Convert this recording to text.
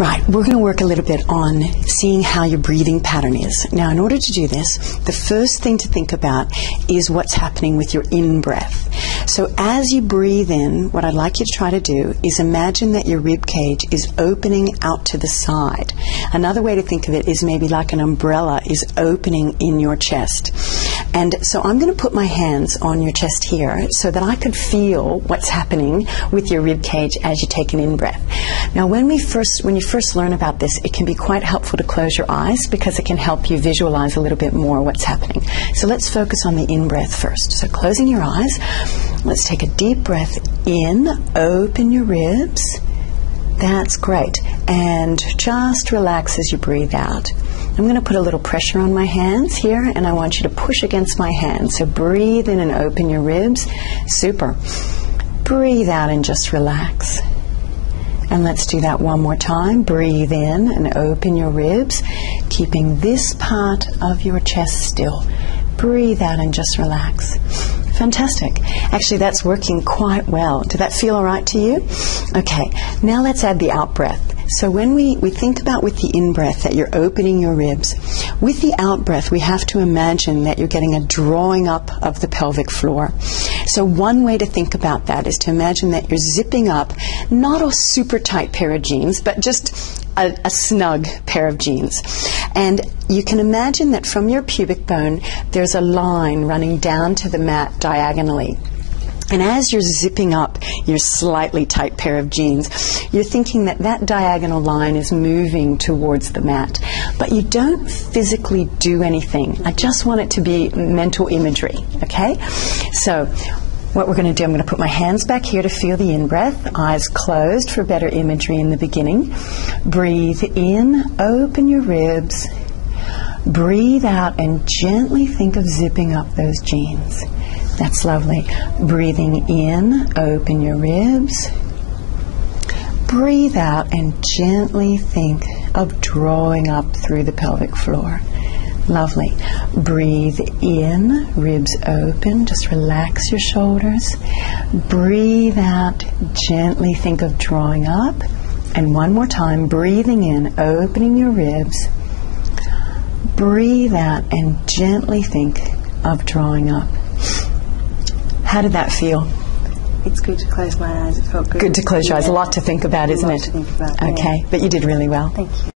Right, we're going to work a little bit on seeing how your breathing pattern is. Now, in order to do this, the first thing to think about is what's happening with your in-breath. So as you breathe in, what I'd like you to try to do is imagine that your rib cage is opening out to the side. Another way to think of it is maybe like an umbrella is opening in your chest. And so I'm going to put my hands on your chest here so that I could feel what's happening with your rib cage as you take an in-breath. Now, when you first learn about this, it can be quite helpful to close your eyes because it can help you visualize a little bit more what's happening. So let's focus on the in-breath first. So closing your eyes, let's take a deep breath in, open your ribs. That's great. And just relax as you breathe out. I'm going to put a little pressure on my hands here, and I want you to push against my hands. So breathe in and open your ribs. Super. Breathe out and just relax. And let's do that one more time. Breathe in and open your ribs, keeping this part of your chest still. Breathe out and just relax. Fantastic. Actually, that's working quite well. Did that feel all right to you? Okay, now let's add the out-breath. So when we think about with the in-breath that you're opening your ribs, with the out-breath we have to imagine that you're getting a drawing up of the pelvic floor. So one way to think about that is to imagine that you're zipping up, not a super tight pair of jeans, but just a snug pair of jeans. And you can imagine that from your pubic bone there's a line running down to the mat diagonally. And as you're zipping up your slightly tight pair of jeans, you're thinking that that diagonal line is moving towards the mat. But you don't physically do anything. I just want it to be mental imagery, okay? So what we're going to do, I'm going to put my hands back here to feel the in-breath, eyes closed for better imagery in the beginning. Breathe in, open your ribs. Breathe out and gently think of zipping up those jeans. That's lovely. Breathing in, open your ribs. Breathe out and gently think of drawing up through the pelvic floor. Lovely. Breathe in, ribs open, just relax your shoulders. Breathe out, gently think of drawing up. And one more time, breathing in, opening your ribs. Breathe out and gently think of drawing up. How did that feel? It's good to close my eyes. It felt good. Good to close your eyes. A lot to think about, isn't it? A lot to think about. Okay, yeah. But you did really well. Thank you.